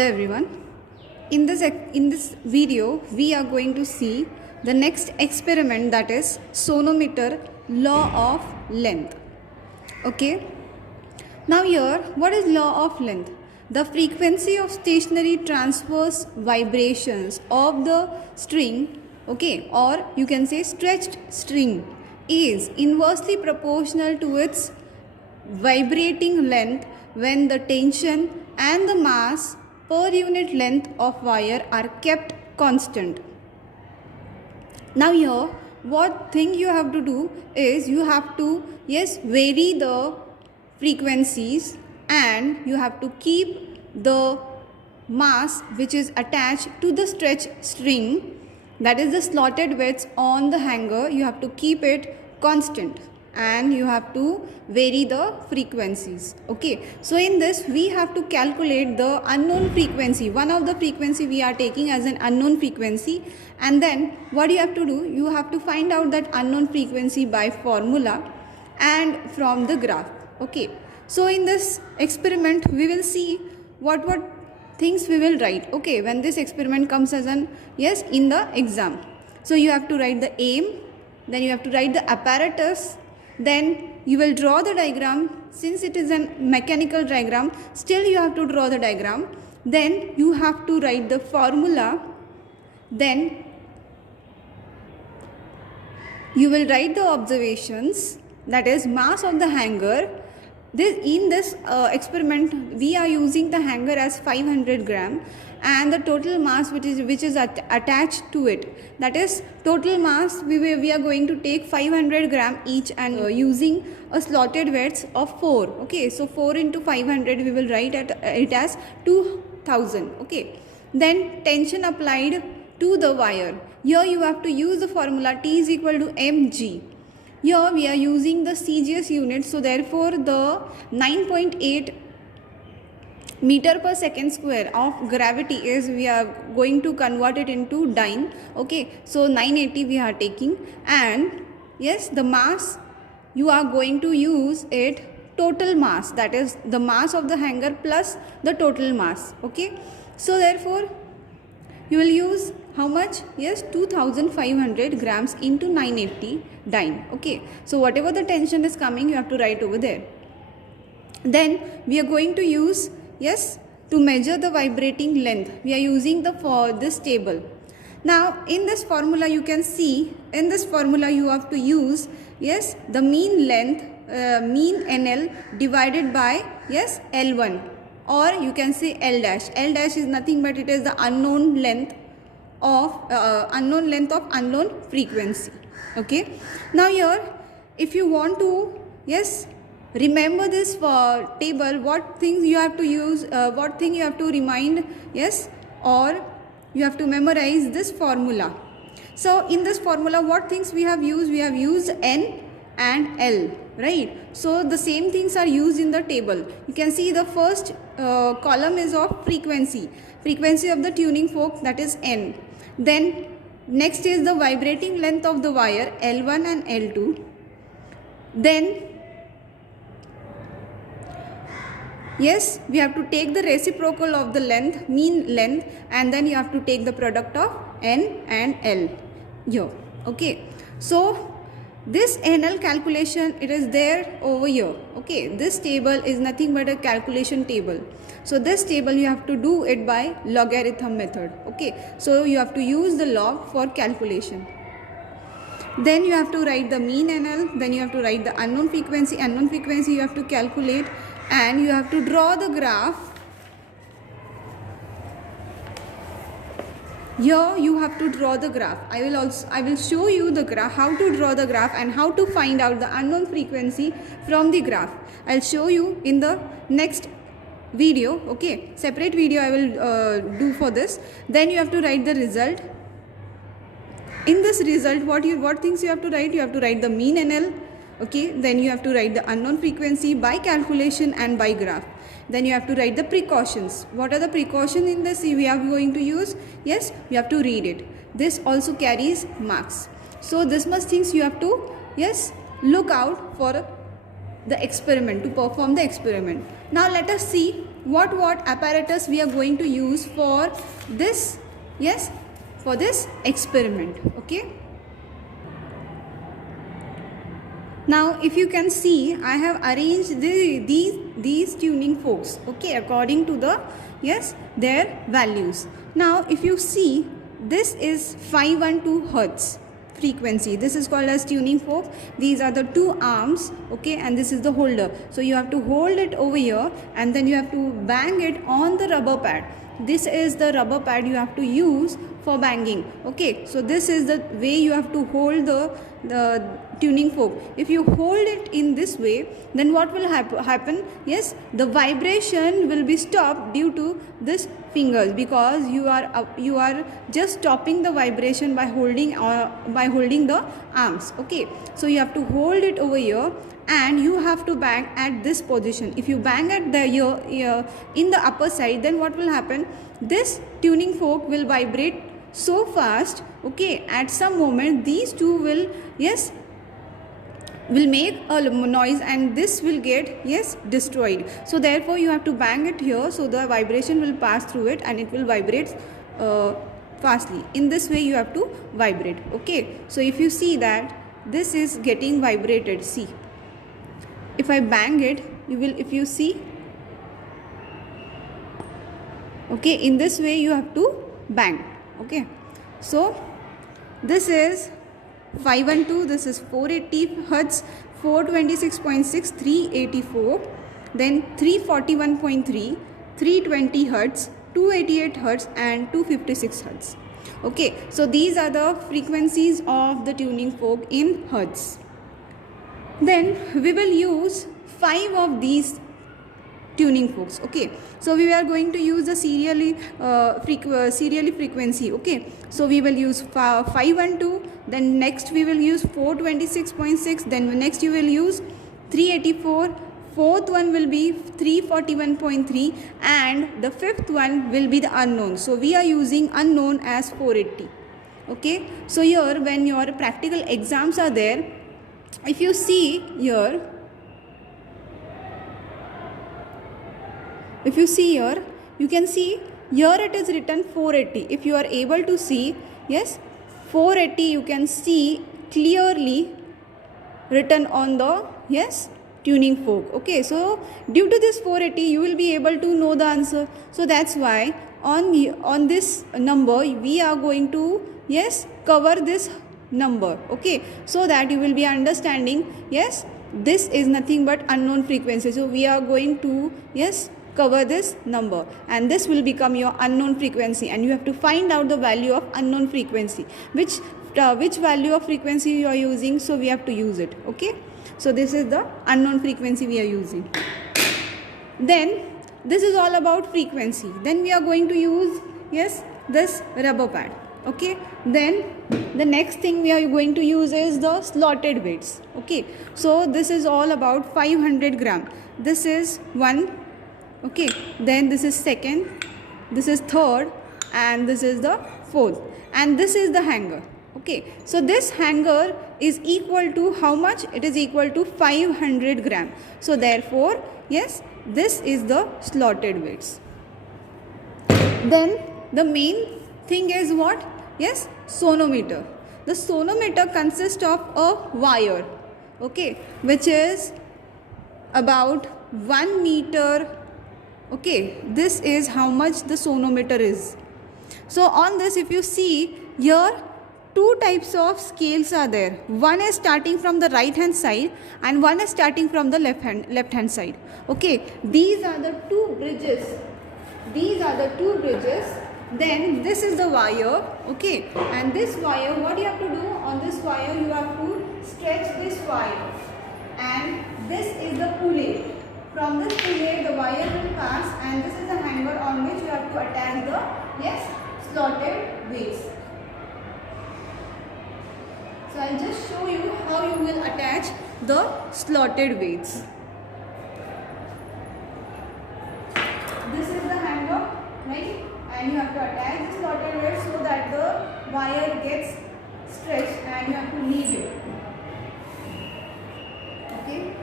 Hello everyone. In this video we are going to see the next experiment, that is sonometer law of length. Okay. Now here, what is law of length? The frequency of stationary transverse vibrations of the string, okay, or you can say stretched string, is inversely proportional to its vibrating length when the tension and the mass per unit length of wire are kept constant. Now here, what thing you have to do is you have to vary the frequencies, and you have to keep the mass which is attached to the stretch string, that is the slotted weights on the hanger, you have to keep it constant and you have to vary the frequencies. Okay, so in this we have to calculate the unknown frequency. One of the frequency we are taking as an unknown frequency, and then what you have to do, you have to find out that unknown frequency by formula and from the graph. Okay, so in this experiment we will see what things we will write, okay, when this experiment comes as an in the exam. So you have to write the aim, then you have to write the apparatus, then you will draw the diagram. Since it is a mechanical diagram, still you have to draw the diagram, then you have to write the formula, then you will write the observations, that is mass of the hanger. In this experiment we are using the hanger as 500 gram, and the total mass which is attached to it, that is total mass we are going to take 500 gram each, and using a slotted weights of 4. Okay, so 4 into 500 we will write it as 2000. Okay, then tension applied to the wire. Here you have to use the formula T is equal to mg. Here we are using the CGS unit, so therefore the 9.8 meter per second square of gravity is, we are going to convert it into dyne. Okay, so 980 we are taking, and the mass you are going to use it total mass, that is the mass of the hanger plus the total mass. Okay, so therefore you will use how much? 2500 grams into 980 dyne. Okay, so whatever the tension is coming, you have to write over there. Then we are going to use to measure the vibrating length, we are using for this table. Now in this formula you can see, in this formula you have to use the mean length, mean NL divided by L1, or you can say L dash. L dash is nothing but it is the unknown length of unknown frequency. Okay, now here if you want to remember this table, what things you have to use, what thing you have to remind, or you have to memorize this formula. So in this formula what things we have used N and L, right? So the same things are used in the table. You can see the first column is of frequency of the tuning fork, that is N. Then next is the vibrating length of the wire, L1 and L2. Then we have to take the reciprocal of the length, mean length, and then you have to take the product of N and L here. Okay, so this NL calculation, it is there over here. Okay, this table is nothing but a calculation table. So this table you have to do it by logarithm method. Okay, so you have to use the log for calculation. Then you have to write the mean NL, then you have to write the unknown frequency you have to calculate, and you have to draw the graph. Here you have to draw the graph. I will show you the graph, how to draw the graph and how to find out the unknown frequency from the graph. I'll show you in the next video. Okay, separate video I will do for this. Then you have to write the result. In this result, what things you have to write? You have to write the mean NL. Okay, then you have to write the unknown frequency by calculation and by graph. Then you have to write the precautions. What are the precautions in this we are going to use? You have to read it. This also carries marks. So this much things you have to look out for the experiment, to perform the experiment. Now let us see what apparatus we are going to use for this, yes, for this experiment. Okay. Now if you can see, I have arranged these tuning forks, okay, according to the, yes, their values. Now if you see, this is 512 Hertz frequency. This is called as tuning fork. These are the two arms, okay, and this is the holder. So you have to hold it over here and then you have to bang it on the rubber pad. This is the rubber pad you have to use for banging. Okay, so this is the way you have to hold the tuning fork. If you hold it in this way, then what will happen? Yes, the vibration will be stopped due to this fingers, because you are just stopping the vibration by holding the arms. Okay, so you have to hold it over here and you have to bang at this position. If you bang at the ear in the upper side, then what will happen? This tuning fork will vibrate so fast, okay, at some moment these two will, yes, will make a noise and this will get, yes, destroyed. So therefore you have to bang it here, so the vibration will pass through it and it will vibrate fastly. In this way you have to vibrate. Okay, so if you see that this is getting vibrated, see, if I bang it, you will, if you see, okay, in this way you have to bang. Okay, so this is 512, this is 480 Hertz, 426.6, 384, then 341.3, 320 Hertz, 288 Hertz and 256 Hertz. Okay, so these are the frequencies of the tuning fork in Hertz. Then we will use 5 of these tuning forks. Okay, so we are going to use the serially frequency. Okay, so we will use 512, then next we will use 426.6, then next you will use 384, fourth one will be 341.3 and the fifth one will be the unknown. So we are using unknown as 480. Okay, so here when your practical exams are there, if you see here, if you see here, you can see here it is written 480. If you are able to see, yes, 480 you can see clearly written on the, yes, tuning fork. Okay, so due to this 480 you will be able to know the answer. So that's why on this number we are going to, yes, cover this number. Okay, so that you will be understanding, yes, this is nothing but unknown frequency. So we are going to, yes, cover this number and this will become your unknown frequency and you have to find out the value of unknown frequency, which value of frequency you are using, so we have to use it. Okay, so this is the unknown frequency we are using. Then this is all about frequency. Then we are going to use, yes, this rubber pad. Okay, then the next thing we are going to use is the slotted weights. Okay, so this is all about 500 gram. This is one. Okay, then this is second, this is third and this is the fourth, and this is the hanger. Okay, so this hanger is equal to how much? It is equal to 500 gram. So therefore, yes, this is the slotted weights. Then the main thing is what? Yes, sonometer. The sonometer consists of a wire, okay, which is about 1 meter. Okay, this is how much the sonometer is. So on this, if you see here, two types of scales are there. One is starting from the right hand side and one is starting from the left hand side. Okay, these are the two bridges. These are the two bridges. Then this is the wire. Okay, and this wire, what you have to do on this wire, you have to stretch this wire, and this is the pulley. From this pulley the wire will pass and this is the hanger on which you have to attach the, yes, slotted weights. So I'll just show you how you will attach the slotted weights. This is the hanger, right? And you have to attach the slotted weights so that the wire gets stretched and you have to leave it. Okay.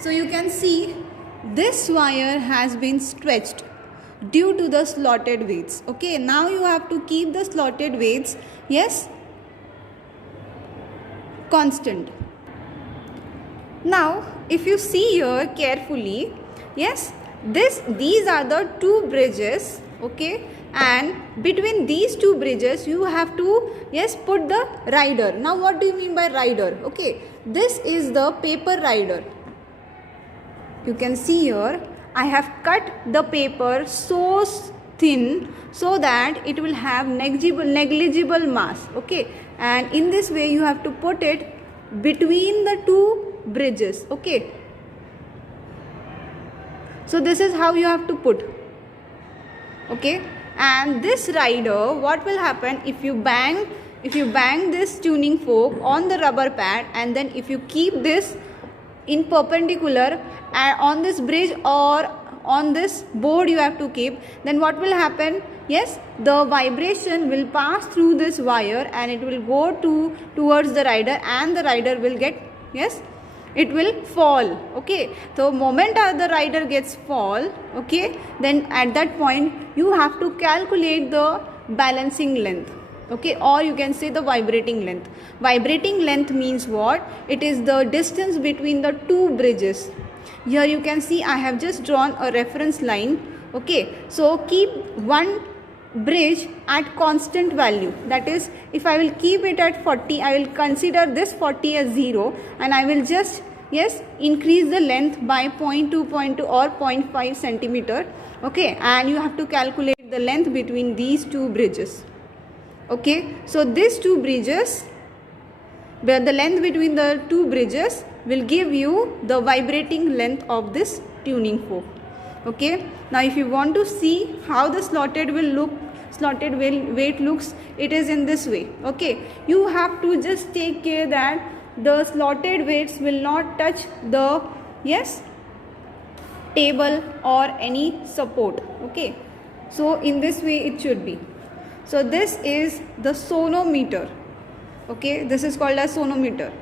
So you can see this wire has been stretched due to the slotted weights. Okay, now you have to keep the slotted weights, yes, constant. Now if you see here carefully, yes, these are the two bridges, okay, and between these two bridges you have to, yes, put the rider. Now what do you mean by rider? Okay, this is the paper rider. You can see here I have cut the paper so thin so that it will have negligible mass, okay, and in this way you have to put it between the two bridges, okay. So this is how you have to put, okay. And this rider, what will happen if you bang this tuning fork on the rubber pad, and then if you keep this in perpendicular on this bridge or on this board you have to keep, then what will happen? Yes, the vibration will pass through this wire and it will go towards the rider, and the rider will get, yes, it will fall, okay. So moment the rider gets fall, okay, then at that point you have to calculate the balancing length, okay, or you can say the vibrating length. Vibrating length means what? It is the distance between the two bridges. Here you can see I have just drawn a reference line, okay. So keep one bridge at constant value, that is, if I will keep it at 40, I will consider this 40 as 0, and I will just, yes, increase the length by 0.2 or 0.5 centimeter, okay, and you have to calculate the length between these two bridges, okay. So these two bridges, where the length between the two bridges will give you the vibrating length of this tuning fork, okay. Now if you want to see how the slotted weight looks, it is in this way, okay. You have to just take care that the slotted weights will not touch the, yes, table or any support, okay. So in this way it should be. So this is the sonometer, okay, this is called as sonometer.